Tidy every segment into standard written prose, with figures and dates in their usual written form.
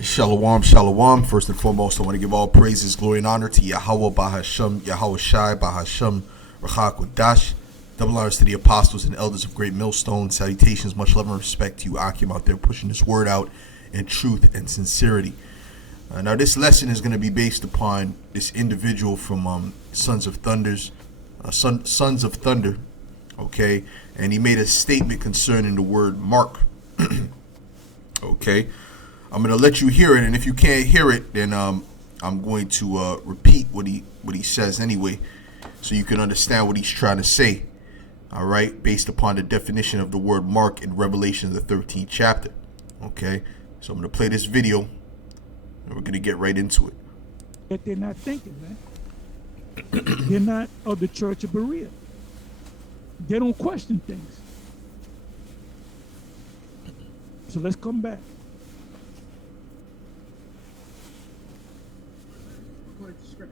Shalom, shalom. First and foremost, I want to give all praises, glory, and honor to Yahweh Bahasham, Yahweh Shai Bahasham, Rachak Wadash. Double honors to the apostles and elders of Great Millstone. Salutations, much love and respect to you, Akim, out there pushing this word out in truth and sincerity. Now, this lesson is going to be based upon this individual from Sons of Thunder, okay? And he made a statement concerning the word mark, okay? I'm going to let you hear it, and if you can't hear it, then I'm going to repeat what he says anyway, so you can understand what he's trying to say, all right, based upon the definition of the word mark in Revelation, the 13th chapter, okay? So I'm going to play this video, and we're going to get right into it. That they're not thinking, man. They're not of the Church of Berea. They don't question things. So let's come back.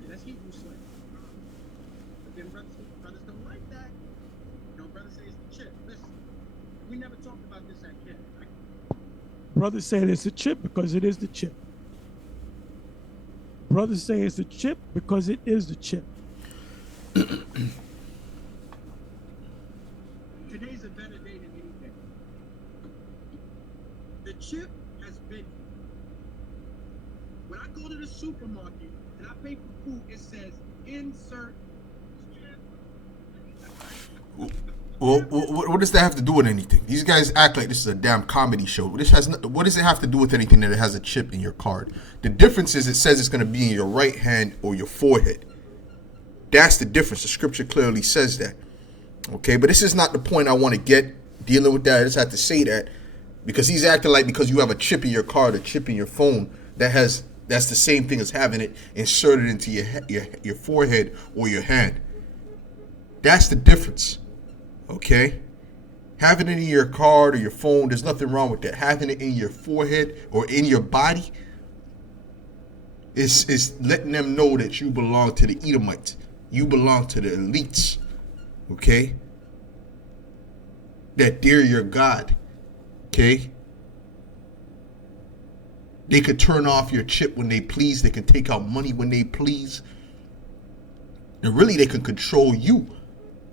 That's Hebrew slang. But then brothers don't like that. You know, brothers say it's the chip. Listen, we never talked about this at camp. Brothers say it's a chip because it is the chip. Brothers say it's a chip because it is the chip. Today's a better day than any day. The chip has been. When I go to the supermarket and I pay for food, it says insert. Well, what does that have to do with anything? These guys act like this is a damn comedy show. What does it have to do with anything that it has a chip in your card? The difference is it says it's going to be in your right hand or your forehead. That's the difference. The scripture clearly says that. Okay, but this is not the point I want to get dealing with that. I just have to say that because he's acting like because you have a chip in your card, a chip in your phone, that's the same thing as having it inserted into your forehead or your hand. That's the difference. Okay? Having it in your card or your phone, there's nothing wrong with that. Having it in your forehead or in your body is letting them know that you belong to the Edomites. You belong to the elites. Okay? That they're your God. Okay? They could turn off your chip when they please. They can take out money when they please. And really, they can control you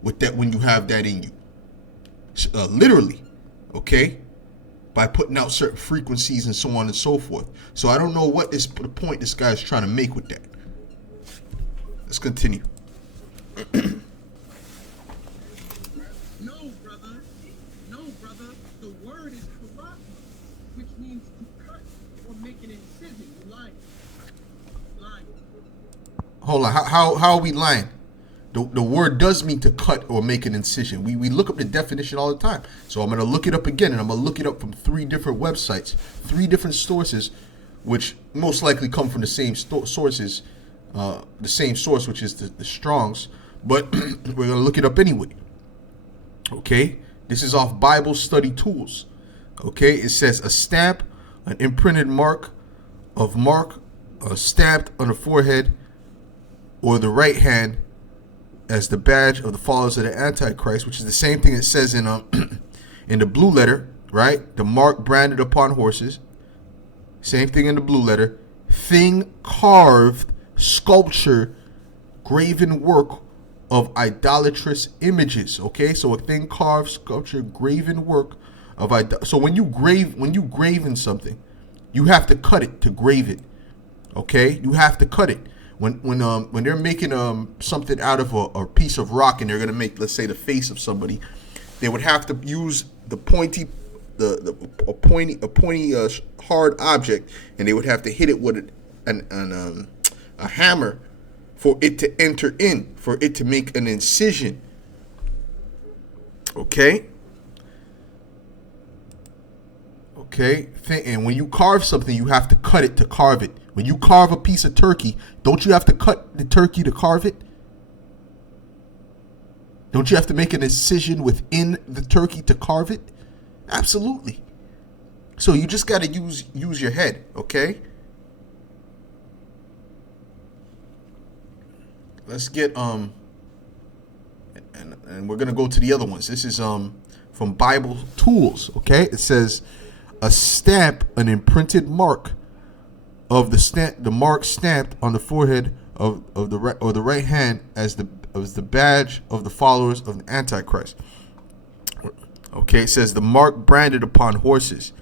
with that when you have that in you. Literally. Okay? By putting out certain frequencies and so on and so forth. So I don't know what is the point this guy is trying to make with that. Let's continue. No, brother. The word is Charagma, which means to cut or make an incision. Lying. Hold on. How are we lying? The word does mean to cut or make an incision. We look up the definition all the time. So I'm going to look it up again, and I'm going to look it up from 3 different websites, 3 different sources, which most likely come from the same sources, the same source, which is the Strong's. But we're going to look it up anyway. Okay? This is off Bible Study Tools. Okay? It says a stamp, an imprinted mark, stamped on the forehead or the right hand, as the badge of the followers of the Antichrist, which is the same thing it says in in the blue letter, right? The mark branded upon horses. Same thing in the blue letter. Thing carved, sculpture, graven work of idolatrous images. Okay, so a thing carved, sculpture, graven work of so when you graven something, you have to cut it to grave it. Okay, you have to cut it. When they're making something out of a piece of rock and they're gonna make, let's say, the face of somebody, they would have to use the pointy hard object, and they would have to hit it with a hammer for it to enter in, for it to make an incision. Okay. And when you carve something, you have to cut it to carve it. When you carve a piece of turkey, don't you have to cut the turkey to carve it? Don't you have to make an incision within the turkey to carve it? Absolutely. So you just got to use your head, okay? Let's get and we're going to go to the other ones. This is from Bible Tools, okay? It says a stamp, an imprinted mark, of the mark stamped on the forehead of the right hand as the badge of the followers of the Antichrist. Okay, it says the mark branded upon horses,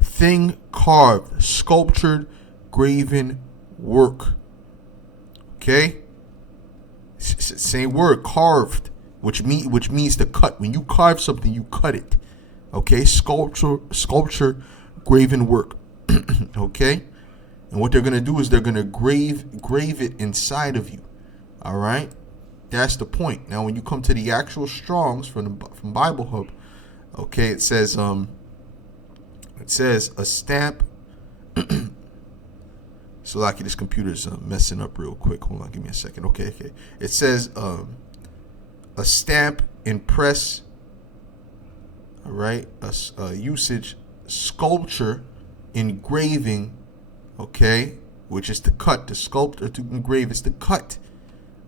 thing carved, sculptured, graven work. Okay, same word, carved, which means to cut. When you carve something, you cut it. Okay, sculpture, graven work. Okay, and what they're gonna do is they're gonna grave it inside of you. All right, that's the point. Now, when you come to the actual Strongs from Bible Hub, okay, it says a stamp. So, like, this computer's messing up real quick. Hold on, give me a second. Okay. It says a stamp, impress. All right, a usage, sculpture, engraving. Okay, which is to cut. To sculpt or to engrave is to cut.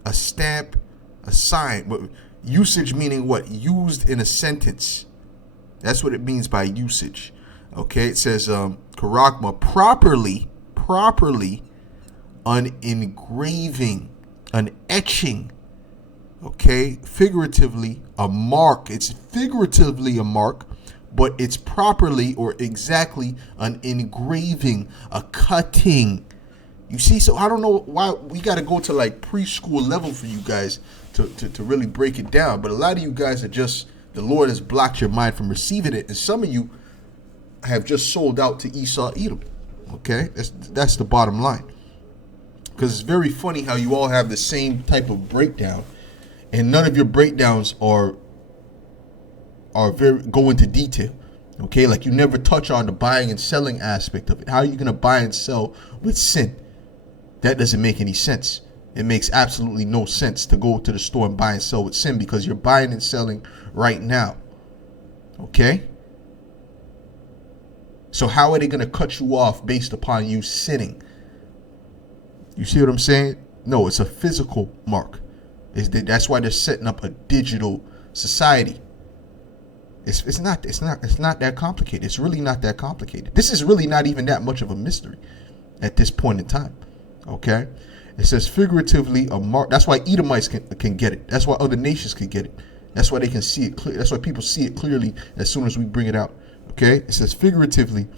A stamp, a sign. But usage meaning what? Used in a sentence. That's what it means by usage. Okay, it says Charagma, properly an engraving, an etching. Okay, figuratively a mark. It's figuratively a mark, but it's properly or exactly an engraving, a cutting. You see, so I don't know why we got to go to like preschool level for you guys to really break it down. But a lot of you guys are just, the Lord has blocked your mind from receiving it. And some of you have just sold out to Esau, Edom. Okay, that's the bottom line. Because it's very funny how you all have the same type of breakdown, and none of your breakdowns are very go into detail. Okay, like you never touch on the buying and selling aspect of it. How are you going to buy and sell with sin? That doesn't make any sense. It makes absolutely no sense to go to the store and buy and sell with sin, because you're buying and selling right now. Okay? So how are they going to cut you off based upon you sinning? You see what I'm saying? No, it's a physical mark. That's why they're setting up a digital society. It's not that complicated. It's really not that complicated. This is really not even that much of a mystery at this point in time. Okay? It says figuratively a mark. That's why Edomites can get it. That's why other nations can get it. That's why they can see it clear. That's why people see it clearly as soon as we bring it out. Okay? It says figuratively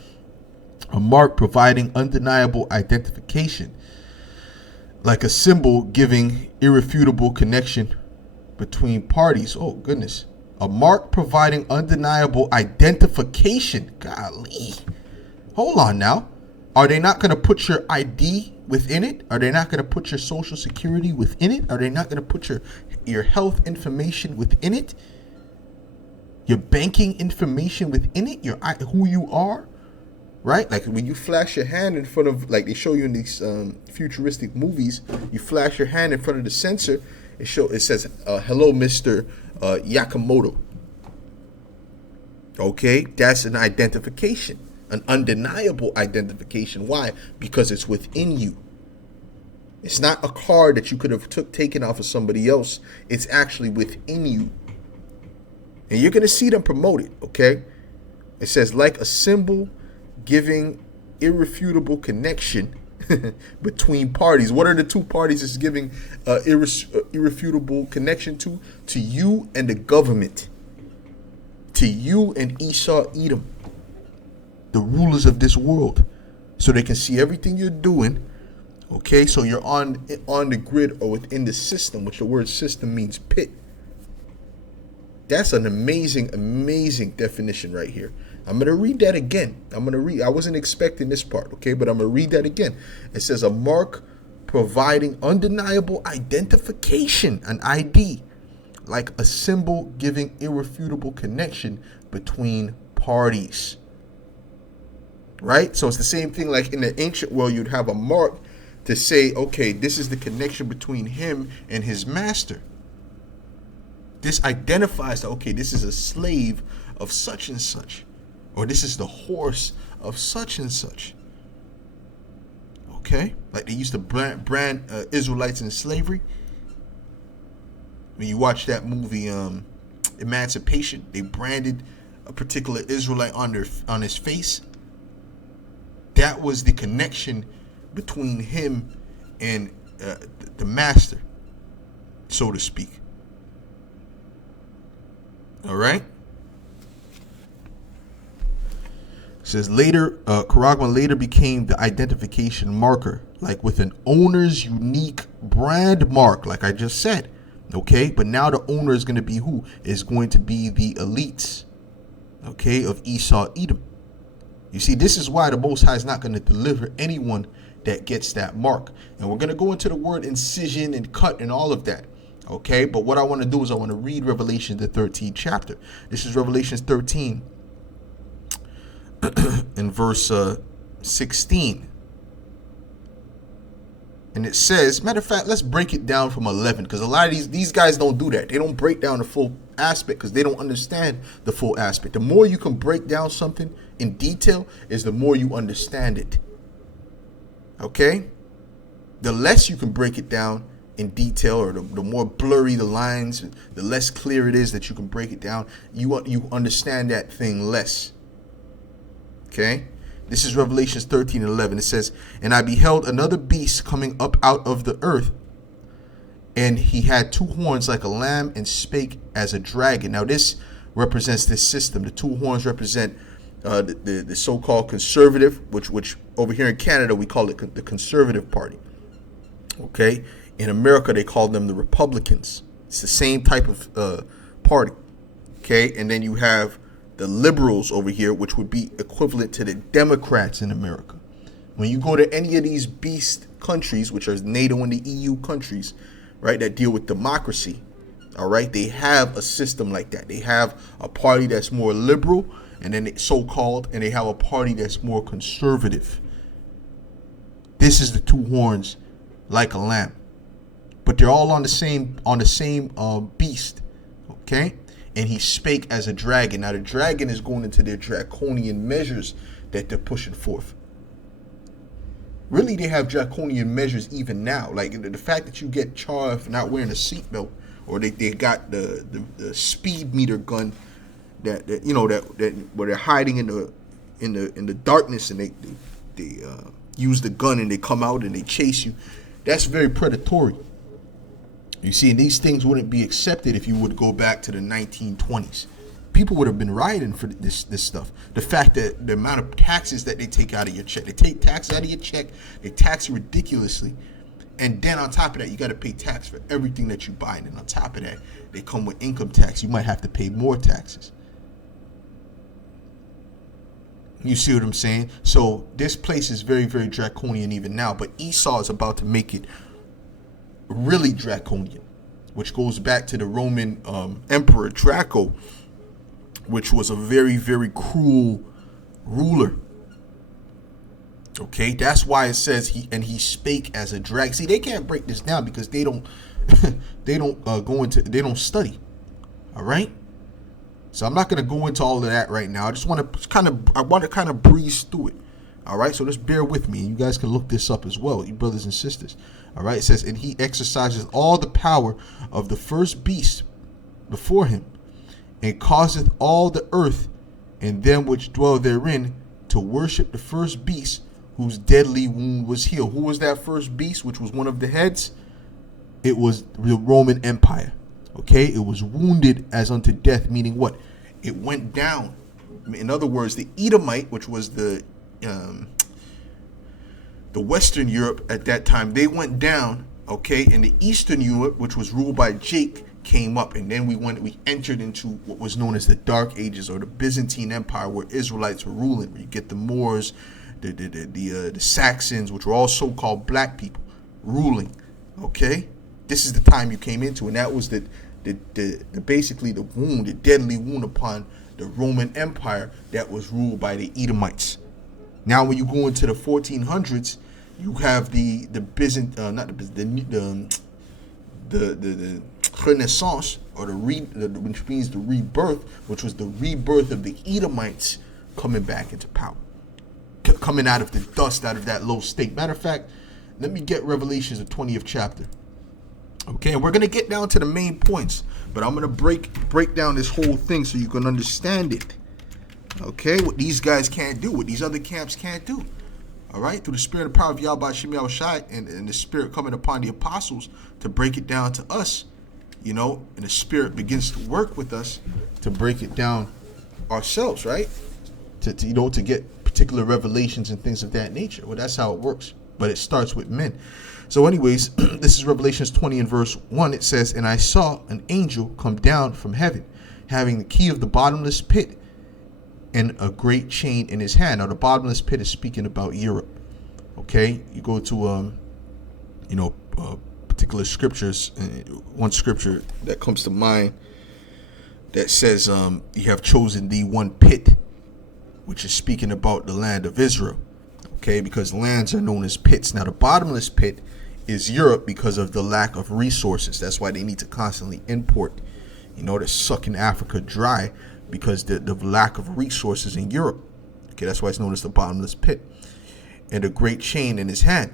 a mark providing undeniable identification, like a symbol giving irrefutable connection between parties. Oh, goodness. A mark providing undeniable identification. Golly. Hold on now. Are they not going to put your ID within it? Are they not going to put your social security within it? Are they not going to put your health information within it? Your banking information within it? Who you are? Right? Like when you flash your hand in front of, like they show you in these futuristic movies, you flash your hand in front of the sensor, it says, hello, Mr. Yakamoto. Okay? That's an identification. An undeniable identification. Why? Because it's within you. It's not a card that you could have taken off of somebody else. It's actually within you. And you're going to see them promote it, okay? It says, like a symbol giving irrefutable connection between parties. What are the two parties it's giving irrefutable connection to? To you and the government. To you and Esau, Edom. The rulers of this world. So they can see everything you're doing. Okay, so you're on the grid or within the system, which the word system means pit. That's an amazing, amazing definition right here. I'm going to read that again. I wasn't expecting this part, okay? But I'm going to read that again. It says a mark providing undeniable identification, an ID, like a symbol giving irrefutable connection between parties. Right? So it's the same thing like in the ancient world, you'd have a mark to say, okay, this is the connection between him and his master. This identifies that, okay, this is a slave of such and such. Or this is the horse of such and such. Okay? Like they used to brand Israelites in slavery. When you watch that movie, Emancipation, they branded a particular Israelite on his face. That was the connection between him and the master, so to speak. All right. It says later, Charagma later became the identification marker, like with an owner's unique brand mark, like I just said. Okay, but now the owner is going to be who? Is going to be the elites, okay, of Esau, Edom. You see, this is why the Most High is not going to deliver anyone that gets that mark. And we're going to go into the word incision and cut and all of that. Okay, but what I want to do is I want to read Revelation, the 13th chapter. This is Revelation 13 in verse 16. And it says, matter of fact, let's break it down from 11, because a lot of these guys don't do that. They don't break down the full aspect because they don't understand the full aspect. The more you can break down something in detail is the more you understand it. Okay? The less you can break it down in detail, or the more blurry the lines, the less clear it is that you can break it down, you understand that thing less. Okay? This is Revelation 13:11. It says, and I beheld another beast coming up out of the earth, and he had two horns like a lamb, and spake as a dragon. Now this represents this system. The two horns represent the so-called conservative, which over here in Canada we call it the Conservative Party. Okay? In America they call them the Republicans. It's the same type of party. Okay? And then you have the liberals over here, which would be equivalent to the Democrats in America. When you go to any of these beast countries, which are NATO and the EU countries, right, that deal with democracy, all right, they have a system like that. They have a party that's more liberal, and then so-called, and they have a party that's more conservative. This is the two horns like a lamb, but they're all on the same beast. Okay. And he spake as a dragon. Now the dragon is going into their draconian measures that they're pushing forth. Really, they have draconian measures even now. Like the fact that you get charged for not wearing a seatbelt, or they got the speed meter gun that where they're hiding in the darkness, and they use the gun and they come out and they chase you. That's very predatory. You see, and these things wouldn't be accepted if you would go back to the 1920s. People would have been rioting for this stuff. The fact that the amount of taxes that they take out of your check. They take taxes out of your check. They tax you ridiculously. And then on top of that, you got to pay tax for everything that you buy. And then on top of that, they come with income tax. You might have to pay more taxes. You see what I'm saying? So this place is very, very draconian even now. But Esau is about to make it really draconian, which goes back to the Roman Emperor Draco, which was a very, very cruel ruler. Okay, that's why it says he spake as a dragon. See, they can't break this down because they don't they don't study. All right, so I'm not going to go into all of that right now. I want to kind of breeze through it. All right, so just bear with me. You guys can look this up as well, you brothers and sisters. All right, it says, and he exercises all the power of the first beast before him, and causeth all the earth and them which dwell therein to worship the first beast, whose deadly wound was healed. Who was that first beast, which was one of the heads? It was the Roman Empire. Okay, it was wounded as unto death, meaning what? It went down. In other words, the Edomite, which was the Western Europe at that time, they went down, okay, and the Eastern Europe, which was ruled by Jake, came up, and then we entered into what was known as the Dark Ages, or the Byzantine Empire, where Israelites were ruling, where you get the Moors, the Saxons, which were all so-called black people, ruling. Okay, this is the time you came into, and that was the basically the wound, the deadly wound upon the Roman Empire that was ruled by the Edomites. Now, when you go into the 1400s, you have the Renaissance, or which means the rebirth, which was the rebirth of the Edomites coming back into power, coming out of the dust, out of that low state. Matter of fact, let me get Revelations, the 20th chapter. Okay, and we're gonna get down to the main points, but I'm gonna break down this whole thing so you can understand it. Okay, what these guys can't do, what these other camps can't do. All right, through the spirit and power of Yahweh Shem Shai, and the spirit coming upon the apostles to break it down to us, you know, and the spirit begins to work with us to break it down ourselves, right? To get particular revelations and things of that nature. Well, that's how it works. But it starts with men. So anyways, this is Revelations 20 and verse 1. It says, and I saw an angel come down from heaven, having the key of the bottomless pit and a great chain in his hand. Now, the bottomless pit is speaking about Europe. Okay? You go to, particular scriptures. One scripture that comes to mind that says, you have chosen the one pit, which is speaking about the land of Israel. Okay, because lands are known as pits. Now, the bottomless pit is Europe because of the lack of resources. That's why they need to constantly import. You know, they're sucking Africa dry because the lack of resources in Europe. Okay, that's why it's known as the bottomless pit. And a great chain in his hand.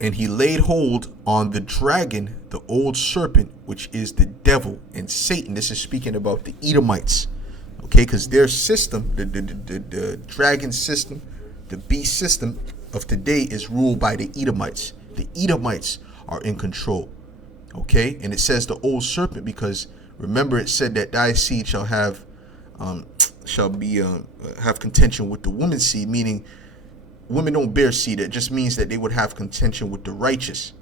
And he laid hold on the dragon, the old serpent, which is the devil and Satan. This is speaking about the Edomites. Okay, because their system, the dragon system, the beast system of today is ruled by the Edomites. The Edomites are in control. Okay, and it says the old serpent because remember it said that thy seed shall have contention with the woman's seed, meaning women don't bear seed. It just means that they would have contention with the righteous.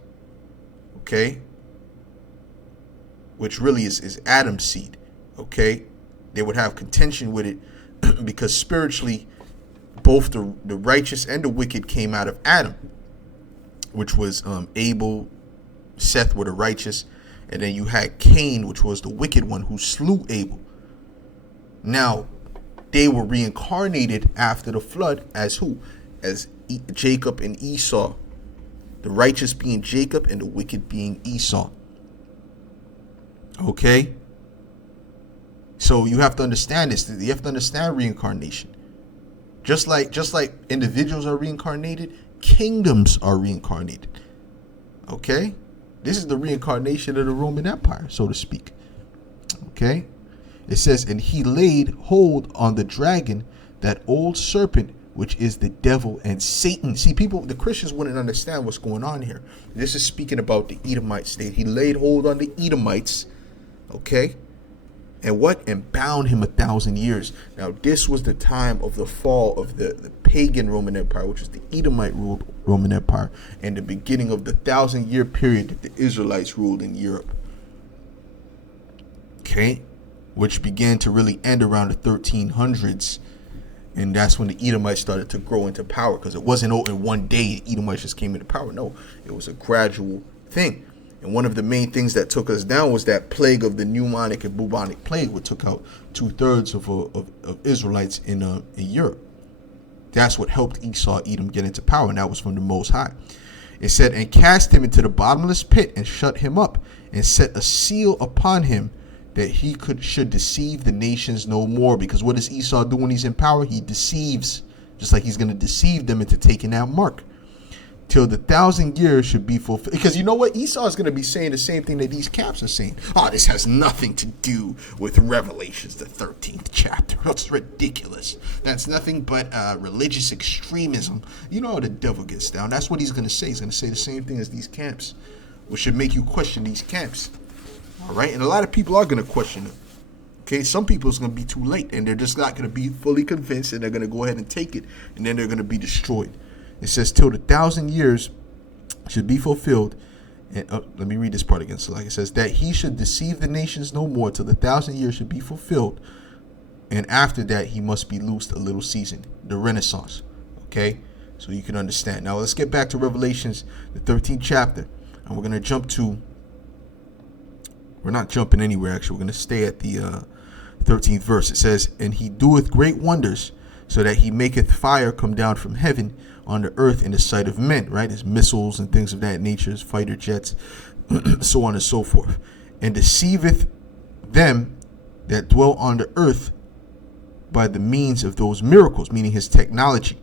Okay, which really is Adam's seed. Okay. They would have contention with it because spiritually, both the righteous and the wicked came out of Adam, which was Abel. Seth were the righteous, and then you had Cain, which was the wicked one who slew Abel. Now, they were reincarnated after the flood as who? As Jacob and Esau. The righteous being Jacob and the wicked being Esau. Okay? So you have to understand this. You have to understand reincarnation. Just like individuals are reincarnated, kingdoms are reincarnated. Okay? This is the reincarnation of the Roman Empire, so to speak. Okay? It says, and he laid hold on the dragon, that old serpent, which is the devil and Satan. See, the Christians wouldn't understand what's going on here. This is speaking about the Edomites. He laid hold on the Edomites. Okay? And what? And bound him 1,000 years. Now, this was the time of the fall of the pagan Roman Empire, which was the Edomite ruled Roman Empire, and the beginning of the 1,000-year period that the Israelites ruled in Europe. Okay? Which began to really end around the 1300s. And that's when the Edomites started to grow into power, because it wasn't in one day the Edomites just came into power. No, it was a gradual thing. And one of the main things that took us down was that plague of the pneumonic and bubonic plague, which took out 2/3 of Israelites in Europe. That's what helped Esau, Edom, get into power, and that was from the Most High. It said, and cast him into the bottomless pit, and shut him up, and set a seal upon him, that he should deceive the nations no more. Because what does Esau do when he's in power? He deceives, just like he's going to deceive them into taking that mark. Till the 1,000 years should be fulfilled. Because you know what? Esau is going to be saying the same thing that these camps are saying. Oh, this has nothing to do with Revelations, the 13th chapter. That's ridiculous. That's nothing but religious extremism. You know how the devil gets down. That's what he's going to say. He's going to say the same thing as these camps, which should make you question these camps. All right? And a lot of people are going to question them. Okay? Some people it's going to be too late, and they're just not going to be fully convinced, and they're going to go ahead and take it, and then they're going to be destroyed. It says, till the 1,000 years should be fulfilled. And let me read this part again. So like it says, that he should deceive the nations no more till the 1,000 years should be fulfilled. And after that, he must be loosed a little season, the Renaissance. Okay? So you can understand. Now let's get back to Revelations, the 13th chapter. And we're going to jump to, we're not jumping anywhere actually. We're going to stay at the 13th verse. It says, and he doeth great wonders, so that he maketh fire come down from heaven on the earth in the sight of men, right? His missiles and things of that nature, his fighter jets, so on and so forth. And deceiveth them that dwell on the earth by the means of those miracles, meaning his technology,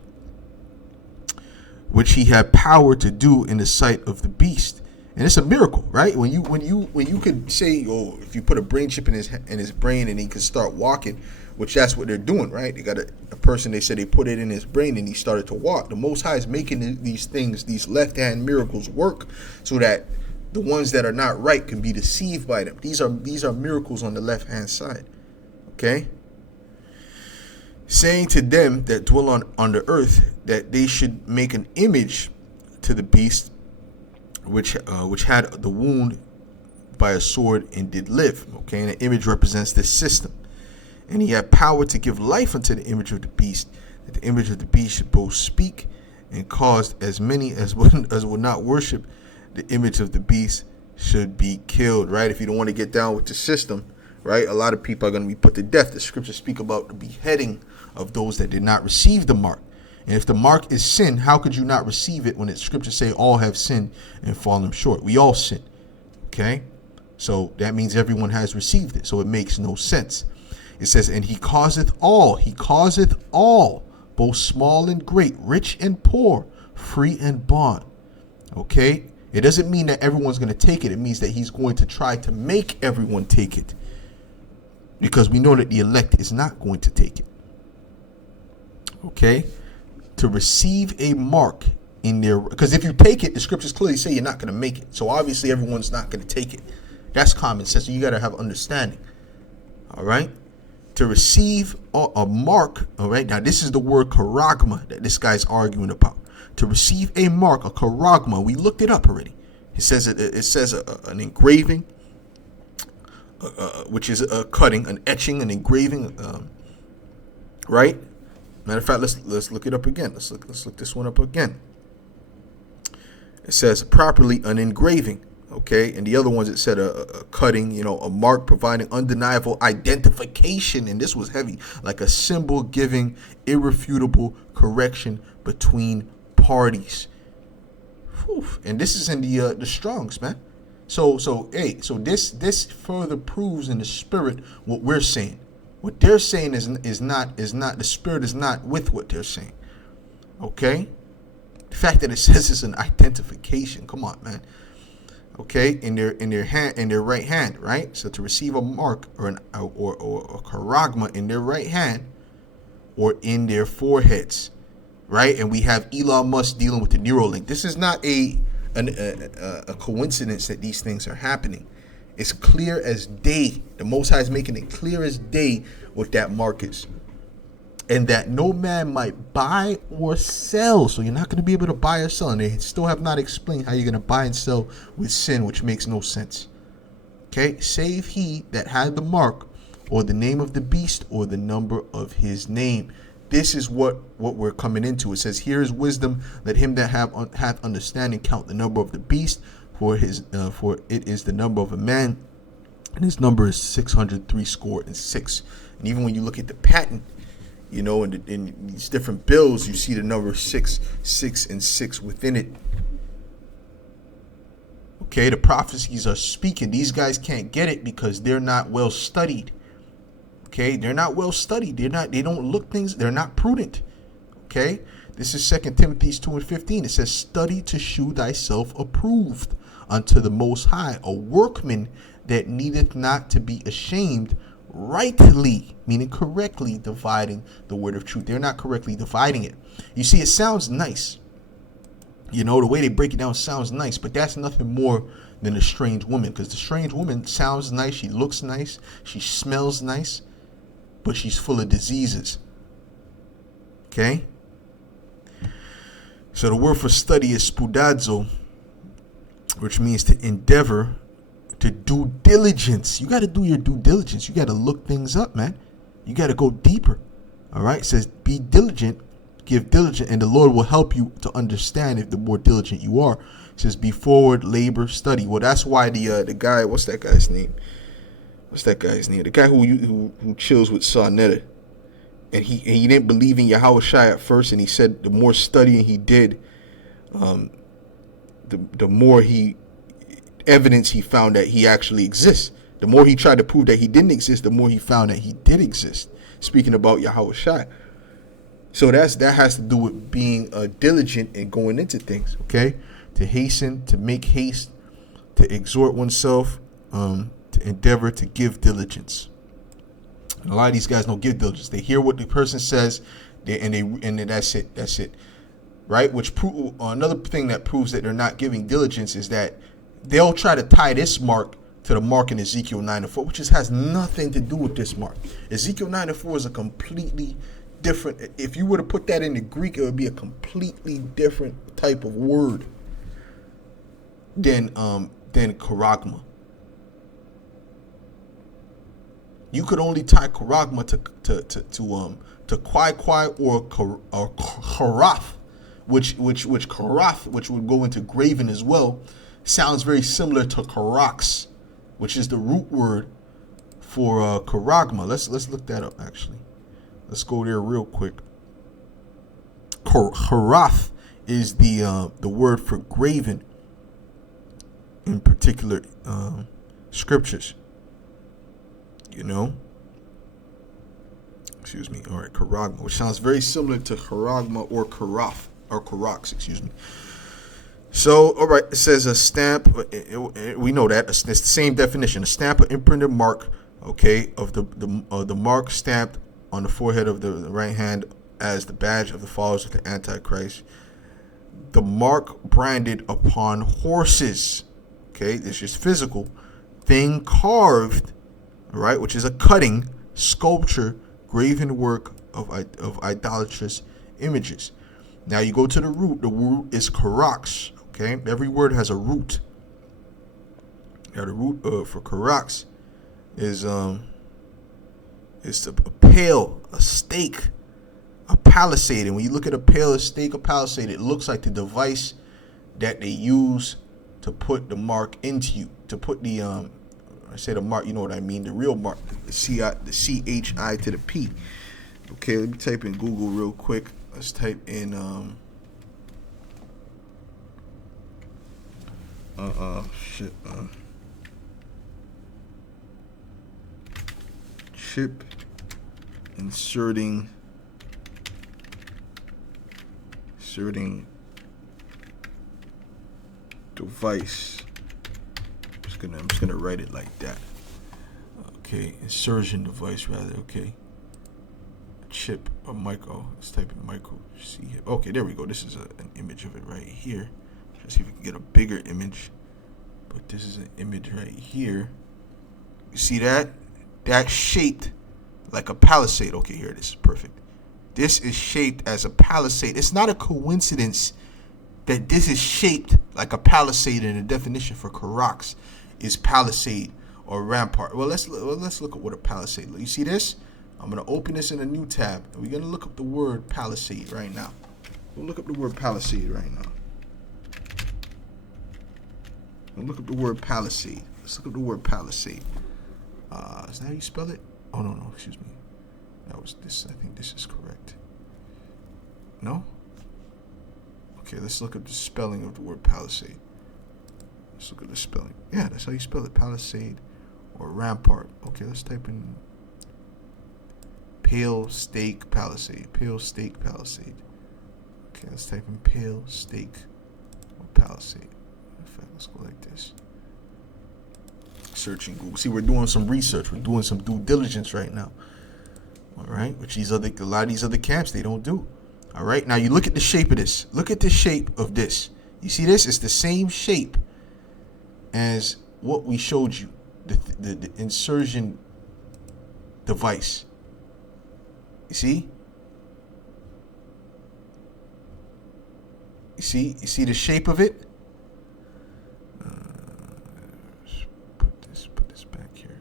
which he had power to do in the sight of the beast. And it's a miracle, right? When you could say, oh, if you put a brain chip in his brain and he could start walking, which that's what they're doing, right? They got a person, they said they put it in his brain and he started to walk. The Most High is making these things, these left-hand miracles work so that the ones that are not right can be deceived by them. These are miracles on the left-hand side, okay? Saying to them that dwell on the earth that they should make an image to the beast which had the wound by a sword and did live. Okay, and the image represents this system. And he had power to give life unto the image of the beast, that the image of the beast should both speak and caused as many as would not worship the image of the beast should be killed, right? If you don't want to get down with the system, right, a lot of people are going to be put to death. The scriptures speak about the beheading of those that did not receive the mark. And if the mark is sin, how could you not receive it when the scriptures say all have sinned and fallen short? We all sin, okay? So that means everyone has received it. So it makes no sense. It says, and he causeth all, both small and great, rich and poor, free and bond. Okay? It doesn't mean that everyone's going to take it. It means that he's going to try to make everyone take it. Because we know that the elect is not going to take it. Okay? To receive a mark in their... Because if you take it, the scriptures clearly say you're not going to make it. So obviously everyone's not going to take it. That's common sense. So you got to have understanding. All right? To receive a mark, all right? Now, this is the word charagma that this guy's arguing about. To receive a mark, a charagma, we looked it up already. It says an engraving, which is a cutting, an etching, an engraving, right? Matter of fact, let's look it up again. Let's look this one up again. It says properly an engraving. Okay, and the other ones it said a cutting, a mark providing undeniable identification, and this was heavy, like a symbol giving irrefutable correction between parties. Whew. And this is in the Strongs, man. So this further proves in the spirit what we're saying. What they're saying is not the spirit is not with what they're saying. Okay, the fact that it says it's an identification. Come on, man. Okay, in their right hand, right? So to receive a mark or a charagma in their right hand or in their foreheads, right? And we have Elon Musk dealing with the Neuralink. This is not a coincidence that these things are happening. It's clear as day. The Most High is making it clear as day what that mark is. And that no man might buy or sell. So you're not going to be able to buy or sell. And they still have not explained how you're going to buy and sell with sin, which makes no sense. Okay? Save he that had the mark or the name of the beast or the number of his name. This is what we're coming into. It says, here is wisdom. Let him that hath understanding count the number of the beast. For it is the number of a man. And his number is 666. And even when you look at the patent, in these different bills, you see the number 6, 6, and 6 within it. Okay, the prophecies are speaking. These guys can't get it because they're not well studied. Okay, they're not well studied. They don't look things. They're not prudent. Okay, this is 2 Timothy 2:15. It says, study to shew thyself approved unto the Most High, a workman that needeth not to be ashamed, rightly, meaning correctly, dividing the word of truth. They're not correctly dividing it. You see, it sounds nice. The way they break it down sounds nice, but that's nothing more than a strange woman, because the strange woman sounds nice, she looks nice, she smells nice, but she's full of diseases. Okay? So the word for study is spudazo, which means to endeavor, to do diligence. You got to do your due diligence. You got to look things up, man. You got to go deeper. All right. It says, be diligent, give diligent, and the Lord will help you to understand if the more diligent you are. It says, be forward, labor, study. Well, that's why the guy, what's that guy's name? The guy who chills with Sarnetta. And he didn't believe in Yahweh Shai at first, and he said the more studying he did, the more evidence he found that he actually exists. The more he tried to prove that he didn't exist, the more he found that he did exist. Speaking about Yahweh Shai. So that has to do with being diligent and going into things, okay? To hasten, to make haste, to exhort oneself, to endeavor, to give diligence. And a lot of these guys don't give diligence. They hear what the person says, and then that's it. That's it, right? Which another thing that proves that they're not giving diligence is that they'll try to tie this mark to the mark in Ezekiel 9:4, which just has nothing to do with this mark. Ezekiel 9:4 is a completely different. If you were to put that into Greek, it would be a completely different type of word than Charagma. You could only tie Charagma to Kwai or Karath, which Karath, which would go into graven as well, sounds very similar to Karax, which is the root word for Charagma. Let's look that up actually. Let's go there real quick. Karath is the word for graven in particular scriptures. You know, excuse me. All right, Charagma, which sounds very similar to Charagma or Karax, excuse me. So, all right, it says a stamp. We know that it's the same definition: a stamp, an imprinted mark, okay, of the mark stamped on the forehead of the right hand as the badge of the followers of the Antichrist. The mark branded upon horses. Okay, this is physical thing carved. All right, which is a cutting, sculpture, graven work of idolatrous images. Now you go to the root. The root is karax. Okay, every word has a root. Now the root for karax is a pale, a stake, a palisade. And when you look at a pale, a stake, a palisade, it looks like the device that they use to put the mark into you, to put the I say the mark, you know what I mean, the real mark, the CHI to the P. Okay, let me type in Google real quick. Let's type in chip inserting device. I'm just gonna write it like that. Okay, insertion device rather. Okay, chip or micro. Let's type in micro. See here. Okay, there we go. This is an image of it right here. Let's see if we can get a bigger image. But this is an image right here. You see that? That's shaped like a palisade. Okay, here it is. Perfect. This is shaped as a palisade. It's not a coincidence that this is shaped like a palisade, and the definition for karax is palisade or rampart. Well, let's look at what a palisade looks. You see this? I'm gonna open this in a new tab, and we're gonna look up the word palisade right now. We'll look up the word palisade right now. We'll look up the word palisade. Let's look up the word palisade. Is that how you spell it? Oh no, excuse me. That was this. I think this is correct. No? Okay, let's look up the spelling of the word palisade. Let's look at the spelling. Yeah, that's how you spell it. Palisade or rampart. Okay, let's type in pale stake palisade. Pale stake palisade. Okay, let's type in pale stake or palisade. In fact, let's go like this. Searching Google. See, we're doing some research. We're doing some due diligence right now. All right, which a lot of these other camps, they don't do. All right, now you look at the shape of this. Look at the shape of this. You see this? It's the same shape as what we showed you, the insertion device. You see? You see the shape of it? Put this back here.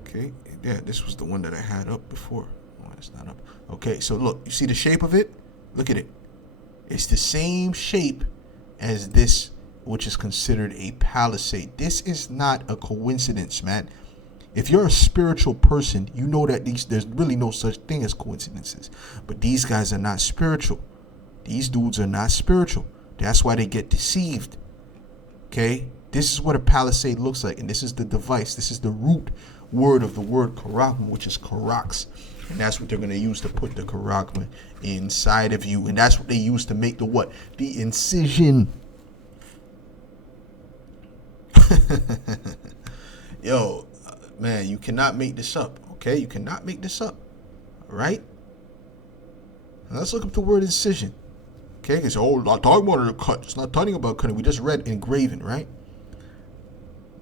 Okay, yeah, this was the one that I had up before. Oh, it's not up. Okay, so look, you see the shape of it? Look at it. It's the same shape as this, which is considered a palisade. This is not a coincidence, man. If you're a spiritual person, you know that there's really no such thing as coincidences. But these guys are not spiritual. These dudes are not spiritual. That's why they get deceived. Okay? This is what a palisade looks like. And this is the device. This is the root word of the word charagma, which is karax. And that's what they're going to use to put the charagma inside of you. And that's what they use to make the what? The incision. Yo, Man, you cannot make this up. Okay, you cannot make this up. All right. Now let's look up the word incision. Okay, because not talking about a cut. It's not talking about cutting. We just read engraving, right?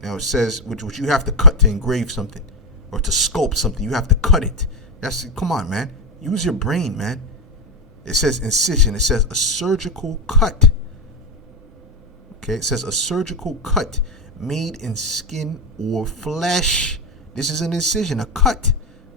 Now it says which you have to cut to engrave something, or to sculpt something. You have to cut it. Come on, man. Use your brain, man. It says incision. It says a surgical cut. Okay, it says a surgical cut made in skin or flesh. This is an incision, a cut.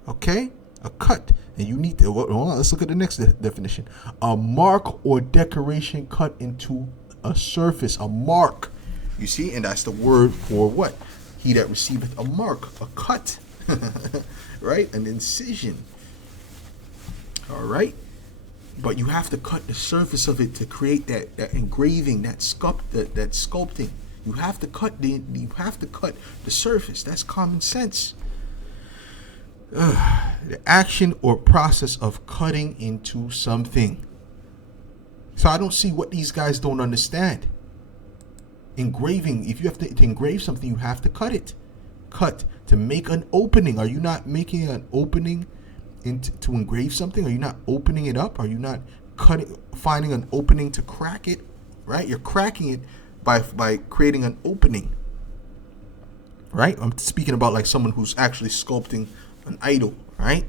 Okay, a cut. And you need to, hold on, let's look at the next definition. A mark or decoration cut into a surface. A mark. You see, and that's the word for what? He that receiveth a mark, a cut. Right? An incision. All right. But you have to cut the surface of it to create that engraving, that sculpting. You have to cut the surface. That's common sense. The action or process of cutting into something. So I don't see what these guys don't understand. Engraving, if you have to engrave something, you have to cut it. Cut to make an opening. Are you not making an opening to engrave something? Are you not opening it up? Are you not finding an opening to crack it? Right? You're cracking it by creating an opening. Right? I'm speaking about like someone who's actually sculpting an idol, right?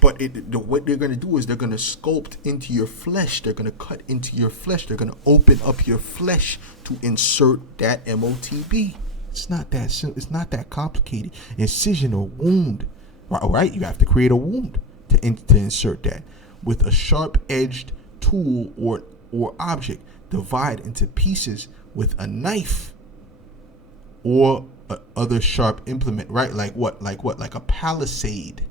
But what they're going to do is they're going to sculpt into your flesh. They're going to cut into your flesh. They're going to open up your flesh to insert that MOTB. It's not that complicated. Incision or wound. All right, you have to create a wound to insert that with a sharp-edged tool or object. Divide into pieces with a knife or other sharp implement, right? Like what? Like a palisade,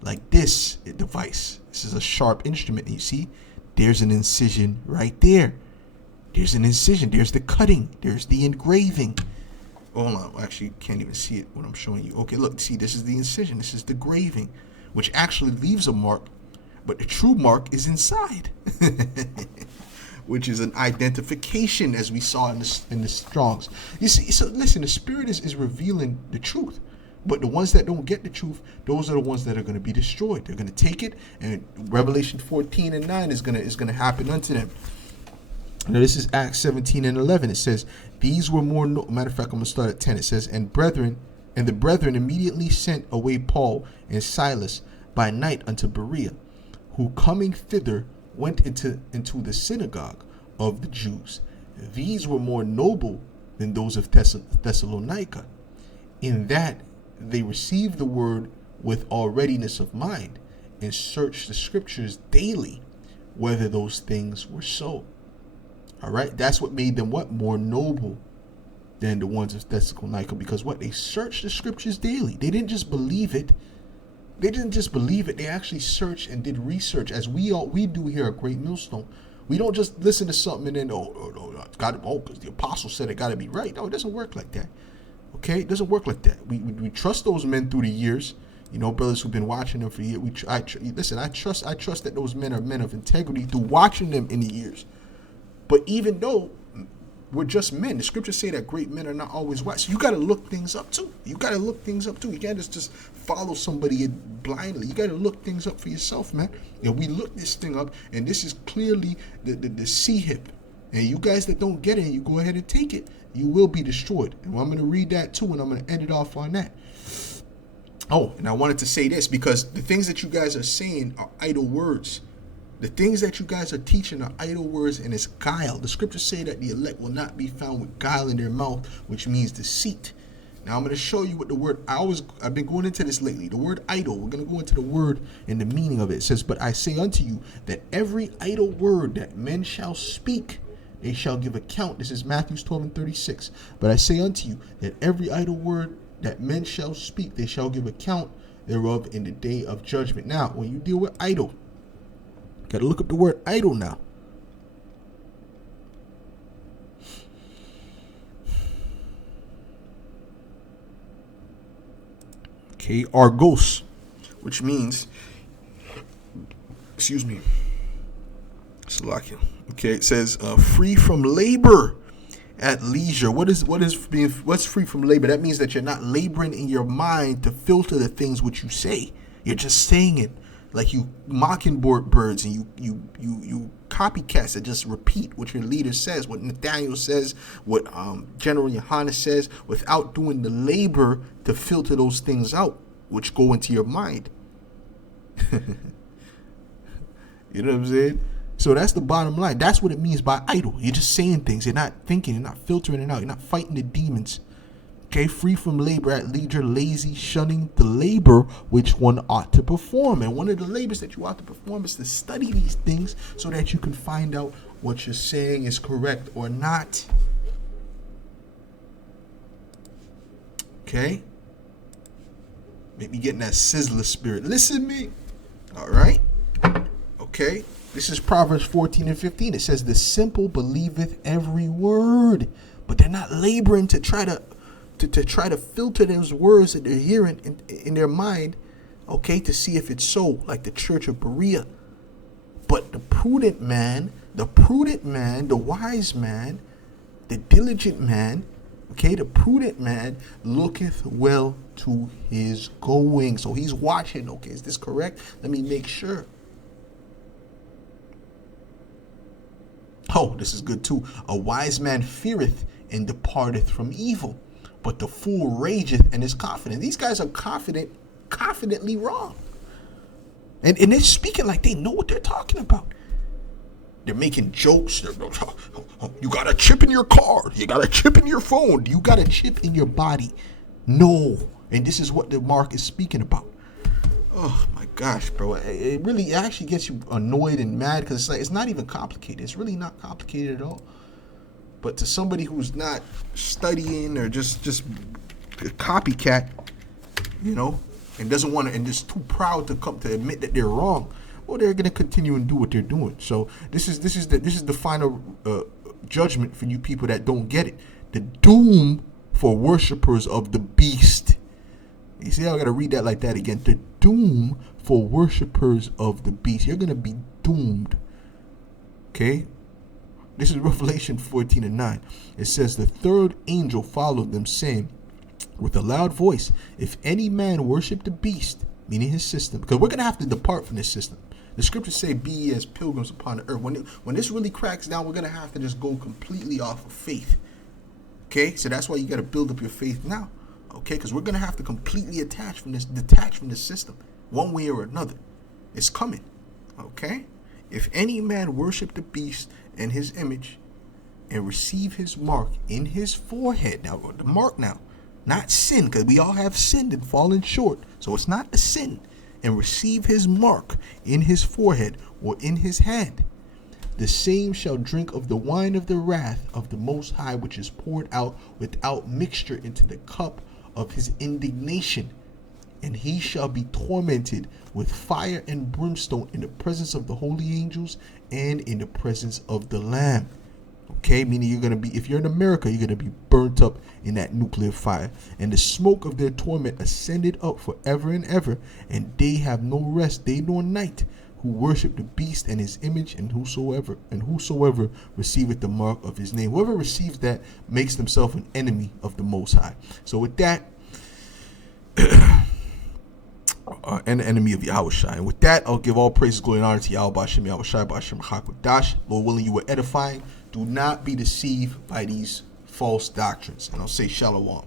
like this device. This is a sharp instrument. You see, there's an incision right there. There's an incision. There's the cutting. There's the engraving. Hold on, actually, you can't even see it when I'm showing you. Okay, look, see, this is the incision. This is the graving, which actually leaves a mark, but the true mark is inside, which is an identification, as we saw in the Strongs. You see, so listen, the Spirit is revealing the truth, but the ones that don't get the truth, those are the ones that are going to be destroyed. They're going to take it, and Revelation 14:9 is going to happen unto them. Now this is Acts 17:11. It says, these were more, matter of fact, I'm going to start at 10. It says, and the brethren immediately sent away Paul and Silas by night unto Berea, who coming thither went into the synagogue of the Jews. These were more noble than those of Thessalonica, in that they received the word with all readiness of mind, and searched the scriptures daily, whether those things were so. All right, that's what made them what? More noble than the ones of Thessalonica, because what? They searched the scriptures daily. They didn't just believe it. They actually searched and did research, as we do here at Great Millstone. We don't just listen to something and then because the apostle said it got to be right. No, it doesn't work like that. Okay, it doesn't work like that. We trust those men through the years. You know, brothers who've been watching them for years. I trust that those men are men of integrity through watching them in the years. But even though we're just men, the scriptures say that great men are not always wise. So you got to look things up too. You can't just follow somebody blindly. You got to look things up for yourself, man. And we look this thing up, and this is clearly the C-hip. And you guys that don't get it, you go ahead and take it, you will be destroyed. And I'm going to read that too, and I'm going to end it off on that. Oh, and I wanted to say this, because the things that you guys are saying are idle words. The things that you guys are teaching are idle words, and it's guile. The scriptures say that the elect will not be found with guile in their mouth, which means deceit. Now I'm going to show you what the word, I've been going into this lately. The word idle, we're going to go into the word and the meaning of it. It says, but I say unto you that every idle word that men shall speak, they shall give account. This is Matthew 12:36. But I say unto you that every idle word that men shall speak, they shall give account thereof in the day of judgment. Now, when you deal with idle, got to look up the word idle now. Okay, argos, which means, excuse me, Salakia. Okay, it says free from labor at leisure. What's free from labor? That means that you're not laboring in your mind to filter the things which you say. You're just saying it like you mockingbird birds, and you copycats that just repeat what your leader says, what Nathaniel says, what General Yohana says, without doing the labor to filter those things out which go into your mind. You know what I'm saying? So that's the bottom line. That's what it means by idle. You're just saying things. You're not thinking. You're not filtering it out. You're not fighting the demons. Okay, free from labor, at leisure, lazy, shunning the labor which one ought to perform. And one of the labors that you ought to perform is to study these things so that you can find out what you're saying is correct or not. Okay? Maybe getting that sizzler spirit. Listen to me. All right? Okay? This is Proverbs 14 and 15. It says, the simple believeth every word, but they're not laboring to try to filter those words that they're hearing in their mind, okay, to see if it's so, like the church of Berea. But the prudent man, the wise man, the diligent man, okay, the prudent man looketh well to his going. So he's watching, okay, is this correct? Let me make sure. Oh, this is good too. A wise man feareth and departeth from evil, but the fool rageth and is confident. These guys are confidently wrong. And they're speaking like they know what they're talking about. They're making jokes. You got a chip in your car. You got a chip in your phone. You got a chip in your body. No. And this is what the mark is speaking about. Oh my gosh, bro. It really actually gets you annoyed and mad because it's not even complicated. It's really not complicated at all. But to somebody who's not studying or just a copycat, you know, and doesn't want to, and just too proud to come to admit that they're wrong, well, they're gonna continue and do what they're doing. So this is the final judgment for you people that don't get it. The doom for worshipers of the beast. You see, I gotta read that like that again. The doom for worshipers of the beast. You're gonna be doomed. Okay. This is Revelation 14 and 9. It says, the third angel followed them, saying with a loud voice, if any man worship the beast, meaning his system, because we're going to have to depart from this system. The scriptures say, be ye as pilgrims upon the earth. When this really cracks down, we're going to have to just go completely off of faith. Okay? So that's why you got to build up your faith now. Okay? Because we're going to have to completely detach from this system, one way or another. It's coming. Okay? If any man worship the beast and his image and receive his mark in his forehead. Now, the mark now, not sin, because we all have sinned and fallen short. So it's not a sin. And receive his mark in his forehead or in his hand. The same shall drink of the wine of the wrath of the Most High, which is poured out without mixture into the cup of his indignation. And he shall be tormented with fire and brimstone in the presence of the holy angels and in the presence of the Lamb. Okay, meaning you're going to be, if you're in America, you're going to be burnt up in that nuclear fire. And the smoke of their torment ascended up forever and ever, and they have no rest day nor night, who worship the beast and his image, and whosoever receiveth the mark of his name. Whoever receives that makes themselves an enemy of the Most High. So with that, an enemy of Yahushua. And with that, I'll give all praises, glory, and honor to Yahweh Bashem, Yahushua, Bashem, Hakwadash. Lord willing, you were edifying. Do not be deceived by these false doctrines. And I'll say shalom.